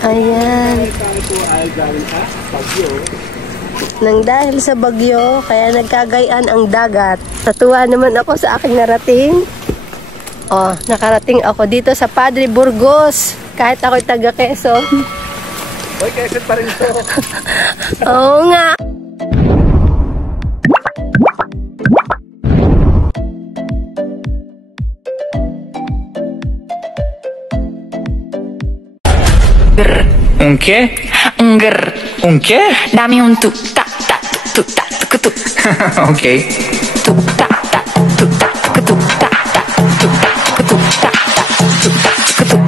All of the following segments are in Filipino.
Ayan. Nang dahil sa bagyo, kaya nagkagayan ang dagat. Natuwa naman ako sa aking narating. Oh, nakarating ako dito sa Padre Burgos. Kahit ako'y taga Quezon. Hoy, Quezon pa rin ito. Oo nga. Un qué? Un qué? Dame un tu ta ta tu ta tu tu. Okay. Tu ta ta tu ta tu ta ta tu ta tu ta tu ta tu.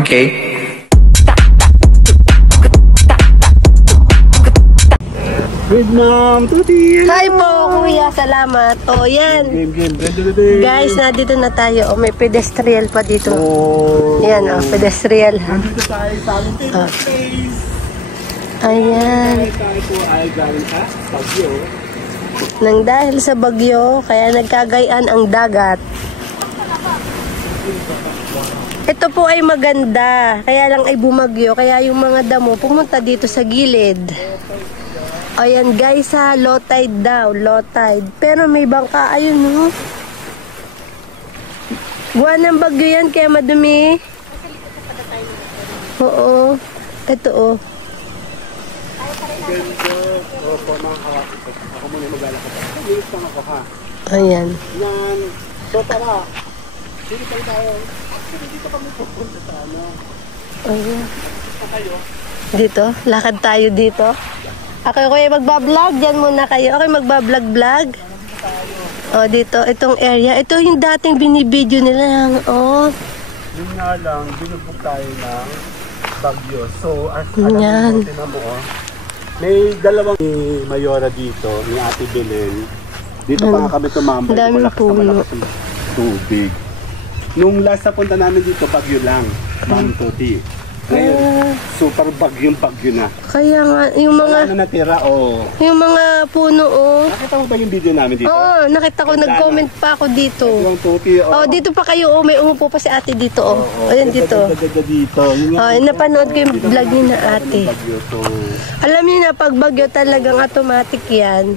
Okay. Good ma'am, Tuti. Hi po, kuya. Salamat. O, yan. Game. Guys, nandito na tayo. O, may pedestrian pa dito. Oh. Yan, o, pedestrian. Nandito tayo sa aming favorite place. Ayan. Tayo po ay galing sa Baguio. Nang dahil sa bagyo, kaya nagkagayan ang dagat. Ito po ay maganda. Kaya lang ay bumagyo. Kaya yung mga damo pumunta dito sa gilid. Ayan guys ha, low tide daw, low tide. Pero may bangka, ayun no. Buwan ng bagyo yan, kaya madumi. Oo, ito oh. Opo, mga kawakit. Ako muna yung maglalakad. Bilis lang ako ha. Ayan. Yan. So tara. Dito tayo. Actually, dito kami pupunta sa ano. Ayan. Dito kayo. Dito, lakad tayo dito. Ako kayo magbablog, dyan muna kayo. Okay, magbablog-vlog. O, dito, itong area. Ito yung dating binibideo nila. O. Yun nga lang, binubog tayo ng bagyo. So, as Yan. alam mo, tinan mo, may dalawang ni Mayora dito, ni Ate Belen. Dito pa nga kami tumambay. Daming puno. Tubig. Nung last na punta namin dito, bagyo lang. Ma'am Tuti. Ngayon, super bagyo na. Kaya nga, yung Wala mga, na natira, yung mga puno, oh. Nakita mo ba yung video namin dito? Oo, nakita ko, nag-comment pa ako dito. Yung Tuti, Oh, dito pa kayo, oh, may umupo pa si ate dito, oh. Ayan dito. Dito. Oh, napanood ko yung vlog niya na ate. Bagyo to. Alam niyo na, pag bagyo talagang automatic yan.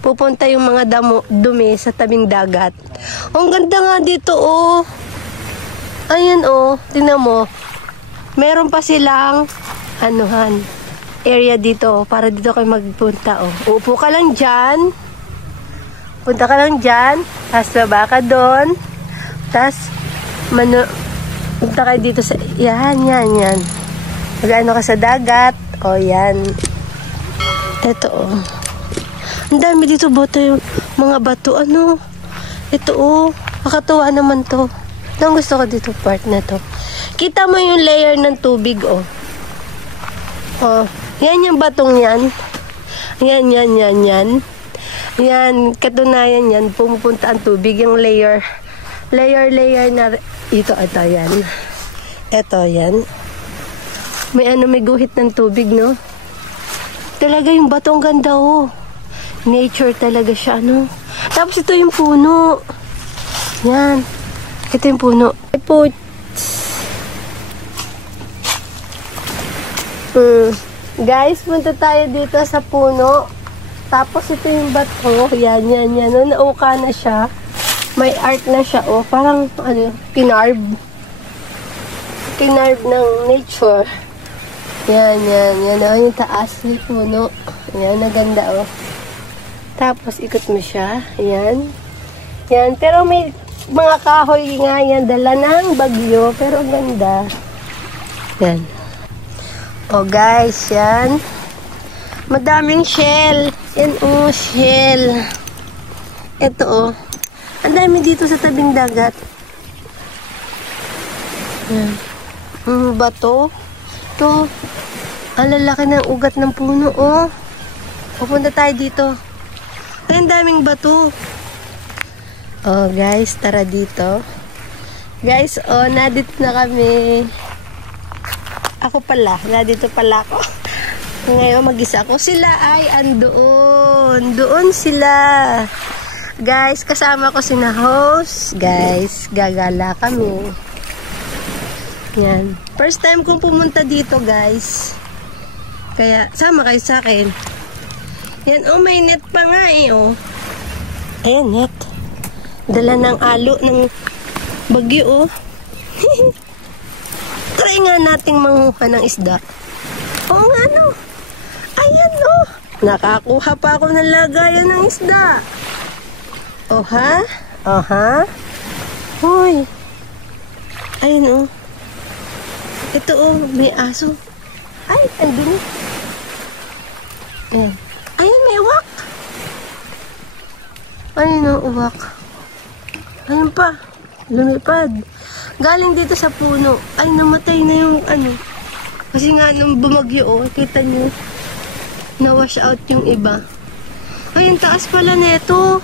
Pupunta yung mga dumi sa tabing dagat. Oh, ang ganda nga dito, oh. Ayan, oh. Tingnan mo. Meron pa silang anuhan area dito para dito kayo magpunta oh. Upo ka lang diyan. Punta ka lang diyan, tapos baba ka doon. Tapos punta kayo dito sa yan. Mag-ano ka sa dagat. O yan. Ito oh. Ang dami dito boto yung mga bato ano. Ito oh, nakatuwa naman to. Ito ang gusto ko dito part na to. Kita mo yung layer ng tubig, oh. Oh, yan yung batong yan. Yan. Yan, katunayan yan. Pumupunta ang tubig, yung layer. Layer na, ito, yan. Ito, yan. May guhit ng tubig, no? Talaga yung batong ganda, oh. Nature talaga siya, no? Tapos ito yung puno. Yan. Ito yung puno. Guys, punta tayo dito sa puno. Tapos ito yung bato. Yan. No, nauka na siya. May art na siya. Oh, parang kinarb ng nature. Yan. Oh, yung taas ng puno. Yan, naganda oh. Tapos ikot mo siya. Yan. Pero may mga kahoy nga yan. Dala ng bagyo. Pero ang ganda. Yan. Oh guys, yan. Madaming shell. Yan oh, shell. Ito oh. Ang dami dito sa tabing dagat. Yan. Bato. Ito. Ang lalaki ng ugat ng puno oh. Pupunta tayo dito. Ay, ang daming bato. Oh guys, tara dito. Guys, oh, nadito na kami. Ako pala, dito pala ako. Ngayon mag-isa ako. Sila ay andoon. Doon sila. Guys, kasama ko sina host. Guys, gagala kami. Yan. First time kong pumunta dito, guys. Kaya, sama kayo sa akin. Yan, oh, may net pa nga eh, oh. Ayan, net. Dala ng alo ng bagyo, oh. Try nga nating manguha ng isda. Oo nga, no. Ayan, oh. Nakakuha pa ako ng lagayan ng isda. Oh, ha? Oh, ha? Hoy. Ayun, oh. Ito, oh. May aso. Ay, andun. Ayan. Ayun, may uwak. Ayun, oh, uwak. Ayun pa. Lumipad. Galing dito sa puno. Ay, namatay na yung ano. Kasi nga, nung bumagyo, oh. Kita nyo. Na-wash out yung iba. Ayun, taas pala neto.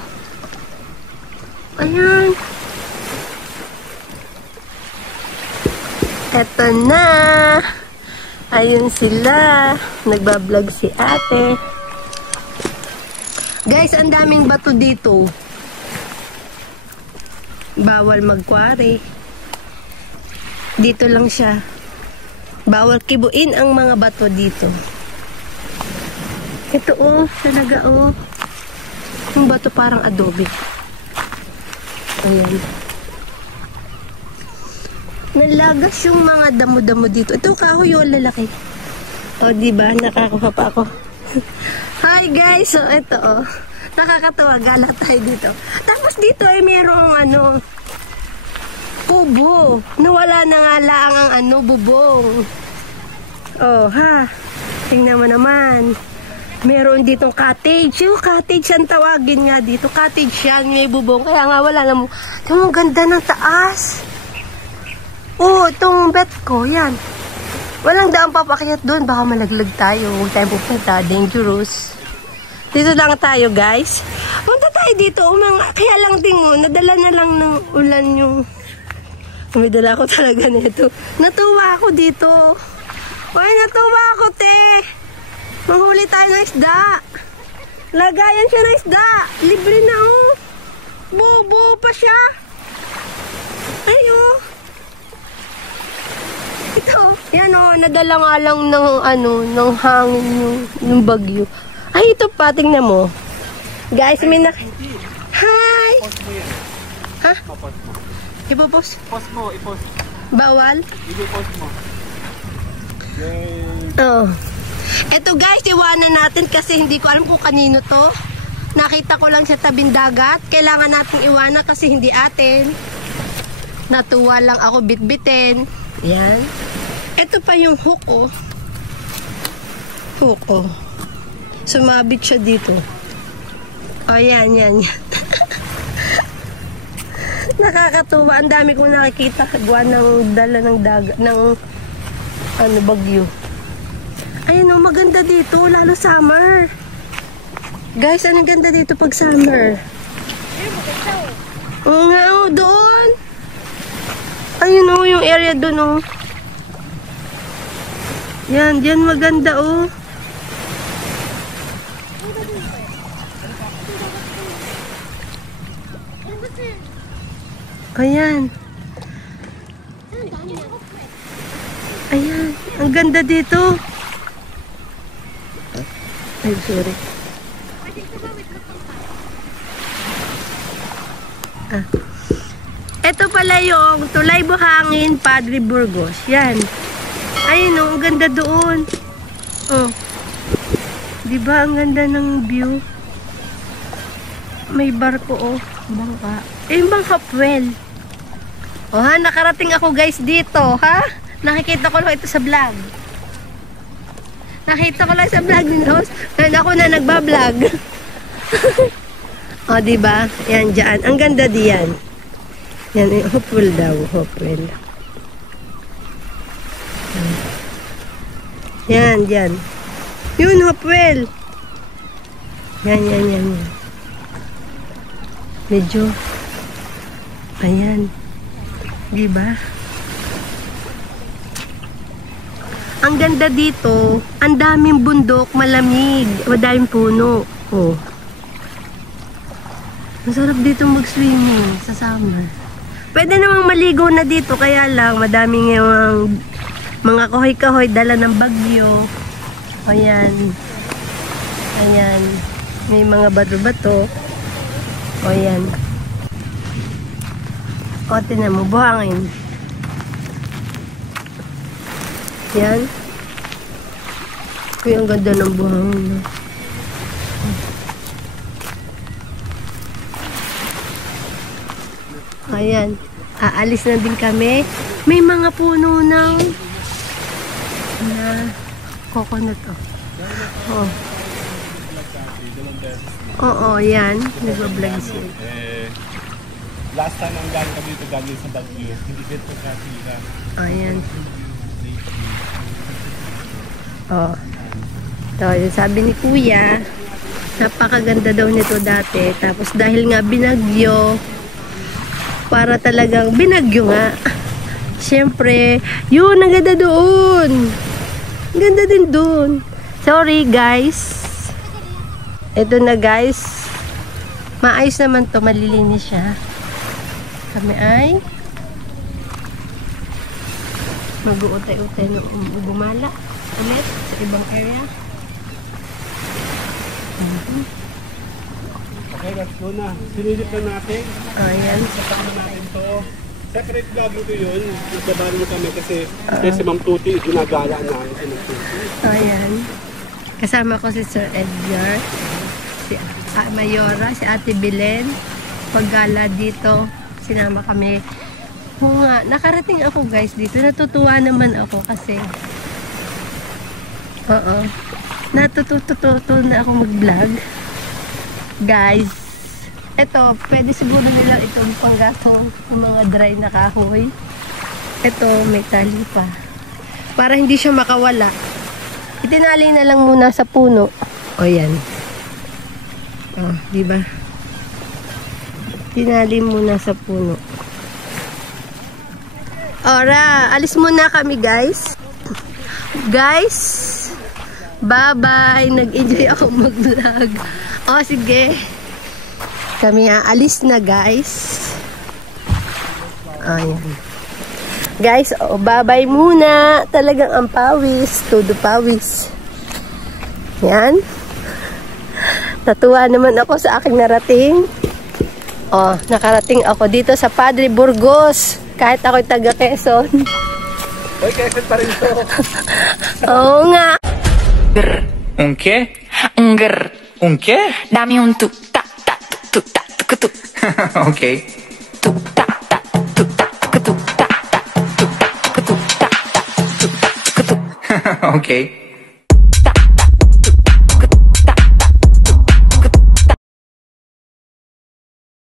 Ayan. Eto na. Ayun sila. Nagbablog si ate. Guys, ang daming bato dito. Bawal magkwari. Dito lang siya. Bawal kibuin ang mga bato dito. Ito, oh. Talaga, oh. Yung bato parang adobe. Ayan. Nalagas yung mga damo-damo dito. Itong kahoy yung lalaki. O, diba? Nakakuha pa ako. Hi, guys! So, ito, oh. Nakakatawa. Gala tayo dito. Tapos dito ay merong, ano, kubo. Nawala na nga lang ang, ano, bubong. Oh, ha? Tingnan mo naman. Meron ditong cottage. Yung cottage ang tawagin nga dito. Cottage yan, may bubong. Kaya nga wala na mo. Yung ganda ng taas. Oh, itong bet ko, yan. Walang daan papakyat doon. Baka malaglag tayo. Huwag tayong pupunta. Dangerous. Dito lang tayo, guys. Punta tayo dito. Kaya lang din mo, nadala na lang ng ulan yung... May dala ko talaga nito. Natuwa ako dito. Uy, natuwa ako, te. Manghuli tayo ng isda. Lagayan siya ng isda. Libre na, oh. Bobo pa siya. Ay, oh. Ito. Yan, oh. Nadala nga lang ng, ano, ng hangin yung bagyo. Ay, ito pa. Tingnan mo. Guys, may na... Hi! Ha? Ipopost? Post mo, ipost. Bawal? I-post mo. Yay! Oh. Eto guys, iwanan natin kasi hindi ko alam kung kanino to. Nakita ko lang sa tabing dagat. Kailangan natin iwanan kasi hindi atin. Natuwa lang ako bitbitin. Yan. Ito pa yung hook, oh. Hook, oh. Sumabit siya dito. Oh, yan, yan, yan. Nakakatuwa. Ang dami kong nakikita. Gawa ng dala ng dagat, ng ano, bagyo. Ayan, oh, maganda dito. Lalo summer. Guys, anong ganda dito pag summer? Oo nga, oh, doon. Ayun, oh, yung area doon, oh. Yan, dyan maganda, oh. Ayan. Ayan. Ang ganda dito. Ay, sorry. Ito pala yung Tulay Buhangin, Padre Burgos. Yan. Ayun, oh, ang ganda doon. Oh. Diba, ang ganda ng view. May barko, oh. Bangka. Eh, yung bang Hopewell. Oh, ha, nakarating ako guys dito, ha? Nakikita ko lang ito sa vlog. Nakita ko lang sa vlog ni Rose. Ngayon ako na nagba-vlog. O, diba? Yan, dyan. Ang ganda diyan. Yan, Hopewell daw. Hopewell. Yan, dyan. Yun, Hopewell. Yan, yan, yan, yan. Medyo. Ayan. Diba? Ang ganda dito. Ang daming bundok, malamig. Madaming puno. Oh. Masarap dito mag-swimming sa summer. Pwede namang maligo na dito, kaya lang madami ngayong mga kahoy-kahoy dala ng bagyo. Ayan. Ayan. May mga bato-bato. Ayan. O, tinan mo, buhangin. Yan. Kuya, ang ganda ng buhangin. No? Ayan. Aalis na din kami. May mga puno ng na coconut. Oh. Oo, yan. Nag-vlog siya. Last time ang galing kami dito galing sa Baguio. Hindi dito kasira. Ayan. Oh. So, yung sabi ni Kuya, napakaganda daw nito dati. Tapos dahil nga binagyo, para talagang binagyo nga. Siyempre, yun, ang ganda doon. Ang ganda din doon. Sorry, guys. Ito na, guys. Maayos naman to, malilinis siya. Kami ay mag-uutay-utay na gumala ulit sa ibang area. Okay, let's go na. Sinilip na natin. Ayan. Kasama natin to. Separate vlog mo yun. Nagbabahan mo kami kasi Ma'am Tuti, ginagala namin si Ma'am Tuti. Ayan. Kasama ko si Sir Edgar, si Mayora, si Ate Belen. Paggala dito, sinama kami. Oo nga, nakarating ako guys dito. Natutuwa naman ako kasi natututo na ako mag-vlog. Guys, ito, pwede siguro nila itong panggatong ng mga dry na kahoy. Ito, may tali pa. Para hindi siya makawala. Itinali na lang muna sa puno. O yan. O, diba? Tinali muna sa puno. Ora, alis muna kami guys. Guys, bye-bye. Nag-enjoy ako mag-vlog. O, sige. Kami aalis na guys. Ayan. Guys, bye-bye muna. Talagang ang pawis. Todo pawis. Yan. Natuwa naman ako sa aking narating. Nakarating ako dito sa Padre Burgos. Kahit ako'y taga Quezon. Hoy, Quezon pa rin to. Oo nga. Un qué? Grr. Un qué? Dame un tuk ta ta tuk ta tuk tuk Ok. tuk ta ta tuk ta tuk ta ta tuk ta tuk ta ta tuk ta tuk. Ok.